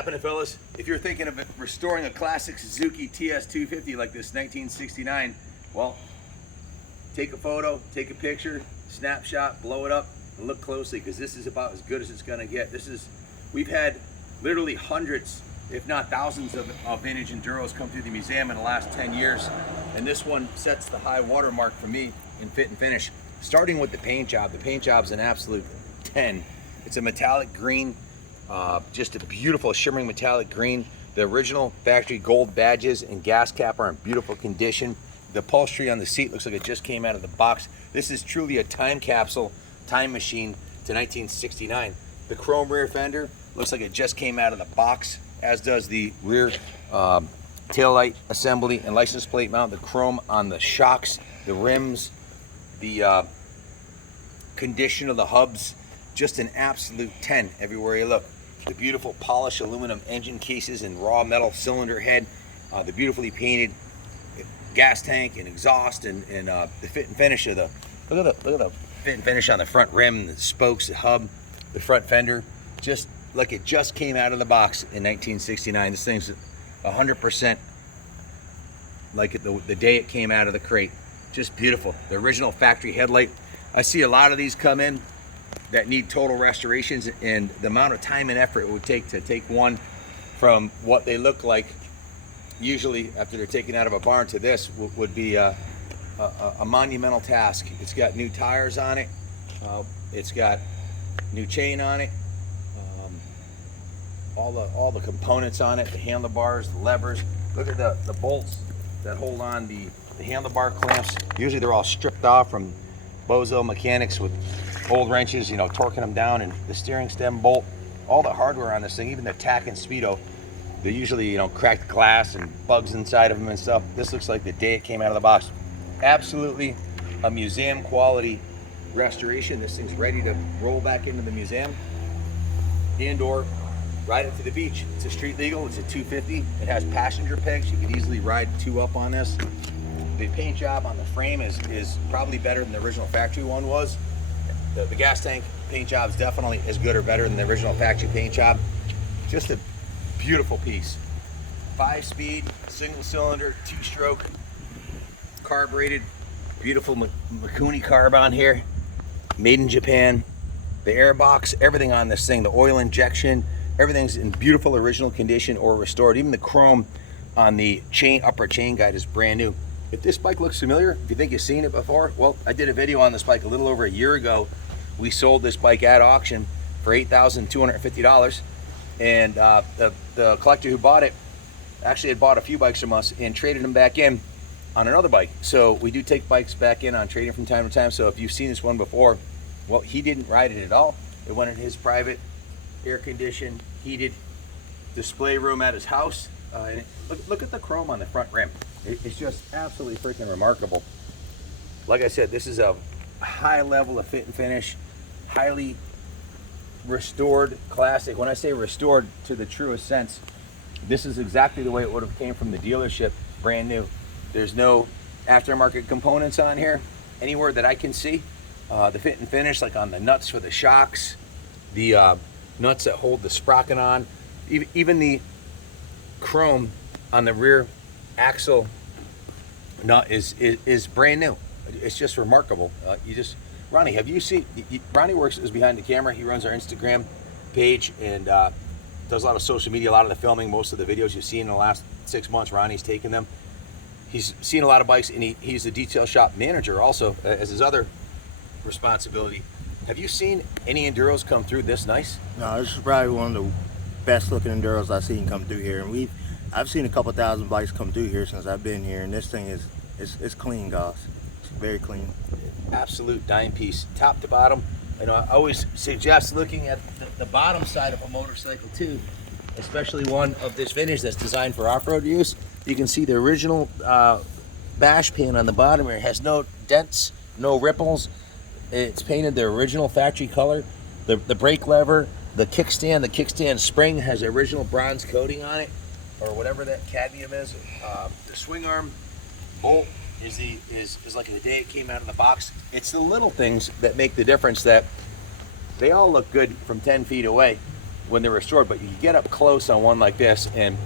happening, fellas? If you're thinking of restoring a classic Suzuki TS250 like this 1969, well, take a photo, take a picture, snapshot, blow it up, and look closely, because this is about as good as it's gonna get. We've had literally hundreds, if not thousands of vintage Enduros come through the museum in the last 10 years, and this one sets the high watermark for me in fit and finish. Starting with the paint job. The paint job's an absolute 10. It's a metallic green, just a beautiful shimmering metallic green. The original factory gold badges and gas cap are in beautiful condition. The upholstery on the seat looks like it just came out of the box. This is truly a time capsule, time machine to 1969. The chrome rear fender looks like it just came out of the box, as does the rear taillight assembly and license plate mount. The chrome on the shocks, the rims, the condition of the hubs, just an absolute 10 everywhere you look. The beautiful polished aluminum engine cases and raw metal cylinder head, the beautifully painted gas tank and exhaust, and the fit and finish of the look at the fit and finish on the front rim, the spokes, the hub, the front fender, just like it just came out of the box in 1969. This thing's 100% like the day it came out of the crate. Just beautiful. The original factory headlight. I see a lot of these come in that need total restorations, and the amount of time and effort it would take to take one from what they look like usually after they're taken out of a barn to this would be a monumental task. It's got new tires on it. It's got new chain on it. All the components on it, the handlebars, the levers. Look at the bolts that hold on the handlebar clamps. Usually they're all stripped off from Bozo mechanics with old wrenches, you know, torquing them down, and the steering stem bolt, all the hardware on this thing, even the tack and speedo, they usually, you know, cracked glass and bugs inside of them and stuff. This looks like the day it came out of the box. Absolutely a museum quality restoration. This thing's ready to roll back into the museum and or ride it to the beach. It's a street legal, it's a 250. It has passenger pegs. You can easily ride two up on this. The paint job on the frame is probably better than the original factory one was. The gas tank paint job is definitely as good or better than the original factory paint job. Just a beautiful piece. 5-speed, single cylinder, 2-stroke, carbureted, beautiful Mikuni carb on here. Made in Japan. The air box, everything on this thing, the oil injection, everything's in beautiful original condition or restored. Even the chrome on the upper chain guide is brand new. If this bike looks familiar, if you think you've seen it before, well, I did a video on this bike a little over a year ago. We sold this bike at auction for $8,250, and the collector who bought it actually had bought a few bikes from us and traded them back in on another bike. So we do take bikes back in on trading from time to time. So if you've seen this one before, well, he didn't ride it at all. It went in his private, air-conditioned, heated display room at his house. And look at the chrome on the front rim. It's just absolutely freaking remarkable. Like I said, this is a high level of fit and finish, highly restored classic. When I say restored to the truest sense, this is exactly the way it would have came from the dealership, brand new. There's no aftermarket components on here anywhere that I can see. The fit and finish, like on the nuts for the shocks, the nuts that hold the sprocket on, even the chrome on the rear axle nut is brand new. It's just remarkable. Ronnie, have you seen? Ronnie is behind the camera. He runs our Instagram page and does a lot of social media, a lot of the filming. Most of the videos you've seen in the last 6 months, Ronnie's taken them. He's seen a lot of bikes, and he's the detail shop manager also as his other responsibility. Have you seen any Enduros come through this nice? No, this is probably one of the best looking Enduros I've seen come through here, and I've seen a couple thousand bikes come through here since I've been here, and this thing is clean, guys. It's very clean. Absolute dime piece, top to bottom. I know I always suggest looking at the bottom side of a motorcycle too, especially one of this vintage that's designed for off-road use. You can see the original bash pan on the bottom here. It has no dents, no ripples. It's painted the original factory color. The brake lever, the kickstand spring has the original bronze coating on it, or whatever that cadmium is. The swing arm bolt is like the day it came out of the box. It's the little things that make the difference. That they all look good from 10 feet away, when they're restored, but you get up close on one like this, and